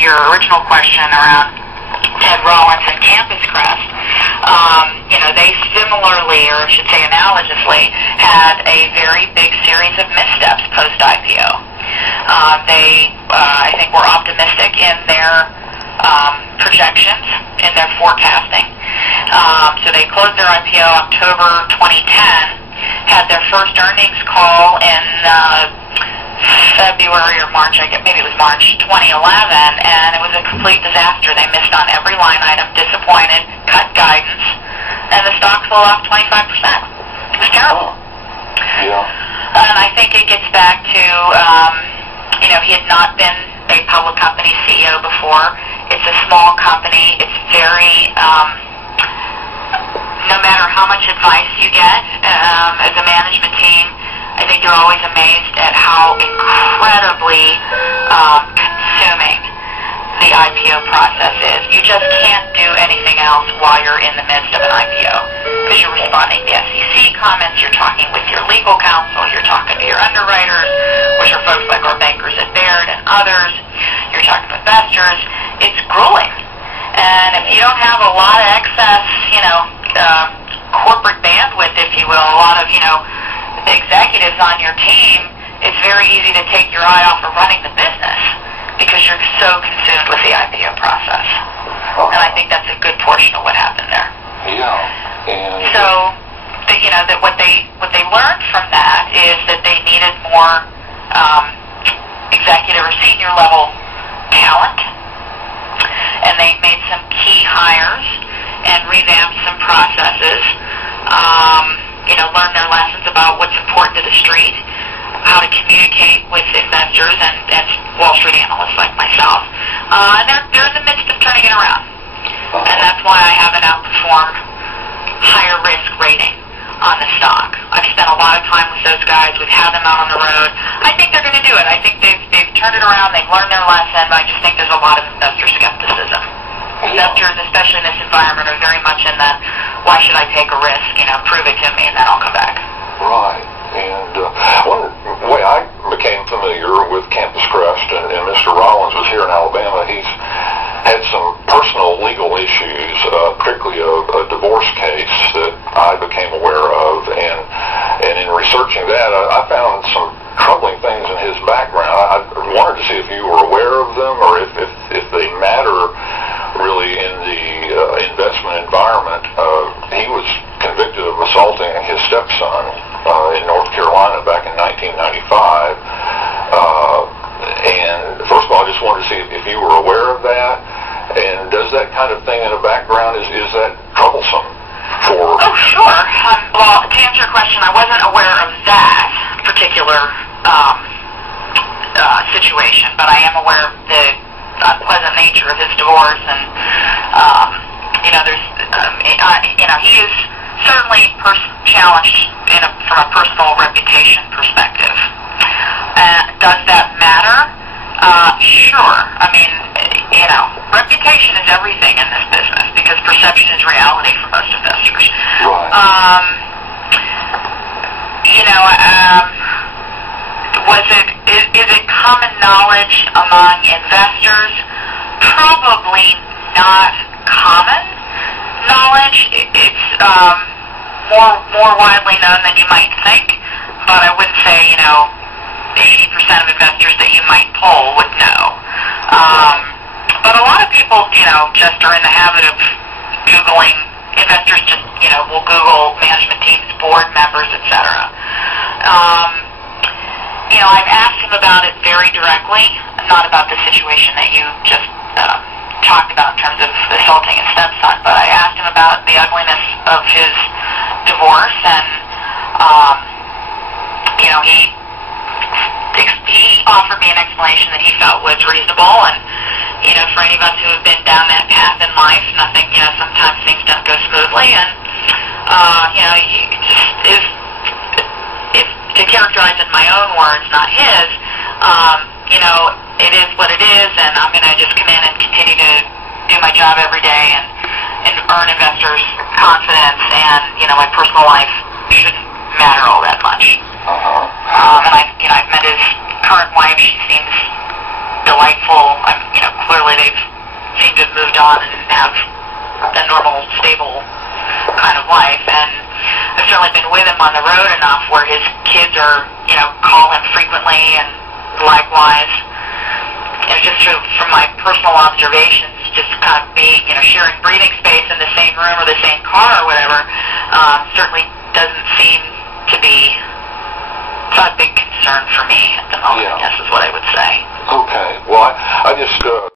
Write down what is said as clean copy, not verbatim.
your original question around Ted Rollins and Campus Crest, they similarly, or I should say analogously, had a very big series of missteps post-IPO. I think, were optimistic in their projections, in their forecasting. So they closed their IPO October 2010, had their first earnings call in February or March, maybe it was March 2011, and it was a complete disaster. They missed on every line item, disappointed, cut guidance, and the stock fell off 25%. It was terrible. Yeah. And I think it gets back to, he had not been a public company CEO before. It's a small company. It's very, no matter how much advice you get as a management team, I think you're always amazed at how incredibly consuming the IPO process is. You just can't do anything else while you're in the midst of an IPO because you're responding to SEC comments, you're talking with your legal counsel, you're talking to your underwriters, which are folks like our bankers at Baird and others, you're talking to investors. It's grueling. And if you don't have a lot of excess, corporate bandwidth, if you will, a lot of, executives on your team, it's very easy to take your eye off of running the business because you're so consumed with the IPO process. And I think that's a good portion of what happened there. Yeah. And so, that what they learned from that is that they needed more executive or senior level talent, and they made some key hires and revamped some processes. Learn their lessons about what's important to the street, how to communicate with investors and Wall Street analysts like myself. And they're in the midst of turning it around. And that's why I have an outperformed higher risk rating on the stock. I've spent a lot of time with those guys. We've had them out on the road. I think they're going to do it. I think they've turned it around. They've learned their lesson. But I just think there's a lot of investor skepticism. Investors, especially in this environment, are very much in that, why should I take a risk? Prove it to me and then I'll come back. Right. And one way I became familiar with Campus Crest, and Mr. Rollins was here in Alabama, he's had some personal legal issues, particularly a divorce case that I became aware of. And in researching that, I found some troubling things in his background. I wanted to see if you were aware of them or if they matter really in the investment environment. He was convicted of assaulting his stepson in North Carolina back in 1995. And first of all, I just wanted to see if you were aware of that. And does that kind of thing in the background, is that troublesome for... Oh, sure. Well, to answer your question, I wasn't aware of that particular situation, but I am aware of the unpleasant nature of his divorce, and he is certainly challenged from a personal reputation perspective. Does that matter? Sure. I mean, reputation is everything in this business because perception is reality for most investors. Right. Is it common knowledge among investors? Probably not common knowledge. It's more widely known than you might think, but I wouldn't say 80% of investors that you might poll would know. But a lot of people just are in the habit of Googling. Investors just will Google management teams, board members, etc. I've asked him about it very directly, not about the situation that you just talked about in terms of assaulting his stepson, but I asked him about the ugliness of his divorce, and he offered me an explanation that he felt was reasonable, and for any of us who have been down that path in life, sometimes things don't go smoothly, and if to characterize it in my own words, not his, it is what it is, and I'm going to just come in and continue to do my job every day and earn investors' confidence, and my personal life shouldn't matter all that much. And I've met his current wife. She seems delightful. I'm clearly they've seemed to have moved on and have a normal, stable kind of life. And I've certainly been with him on the road enough where his kids are, call him frequently, and likewise, just from my personal observations, just kind of being, sharing breathing space in the same room or the same car or whatever, certainly doesn't seem to be, it's not a big concern for me at the moment, I guess is what I would say. Okay. Well, I just